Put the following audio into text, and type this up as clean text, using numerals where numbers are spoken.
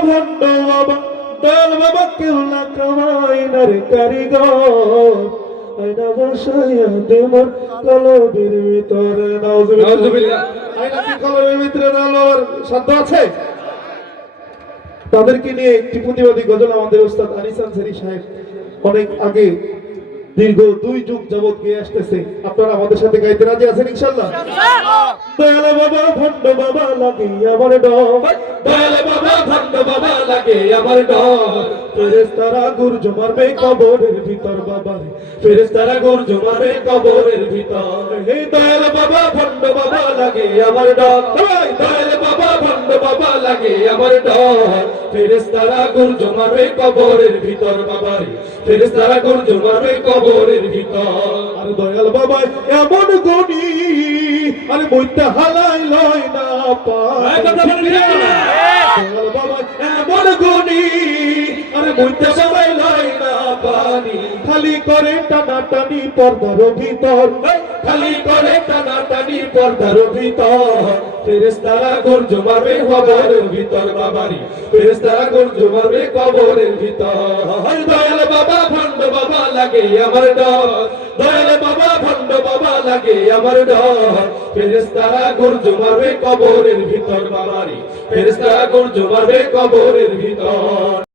ভণ্ড বাবা দয়াল বাবা কেউ না কামাইনার কারিগর আয়না বসাইয়া দেমর কলবের ভিতরে নাউজুবিল্লাহ আয়না কি কলবের ভিতরে নালোর শব্দ আছে তাদেরকে নিয়ে একটি প্রতিবাদী গজল আমাদের ওস্তাদ আনিস আনসারী সাহেব অনেক আগে দীর্ঘ 2 যুগ যাবত গিয়ে আসতেছে আপনারা আমাদের সাথে গাইতে রাজি আছেন ইনশাআল্লাহ দয়াল বাবা ভণ্ড বাবা লাগে আমার ডর দয়াল বাবা ভণ্ড বাবা লাগে আমার ডর ফেরেশতারা গুরজ মারবে কবরের ভিতর বাবা রে ফেরেশতারা গুরজ মারবে কবরের ভিতর হে দয়াল বাবা ভণ্ড বাবা লাগে আমার ডর দয়াল বাবা ভণ্ড বাবা লাগে আমার ডর ফেরেশতারা গুরজ মারবে কবরের ভিতর বাবা রে ফেরেশতারা গুরজ মারবে কবরের ভিতর আর দয়াল বাবা এমন গনি আরে বইতে হালাই লয় না পায় দয়াল বাবা এমন গনি আরে বইতে সবাই লয় না পানি খালি করে টানাটানি পর্দার ভিতর খালি করে টানাটানি পর্দার ভিতর ফেরেশতারা গর্জ মারবে কবরের ভিতর বাবারি ফেরেশতারা গর্জ মারবে কবরের ভিতর দয়াল বাবা ভণ্ড বাবা লাগে আমার ডর দয়াল বাবা ভণ্ড বাবা লাগে আমার ডর ফেরেশতারা গর্জ মারবে কবরের ভিতর বাবারি ফেরেশতারা গর্জ মারবে কবরের ভিতর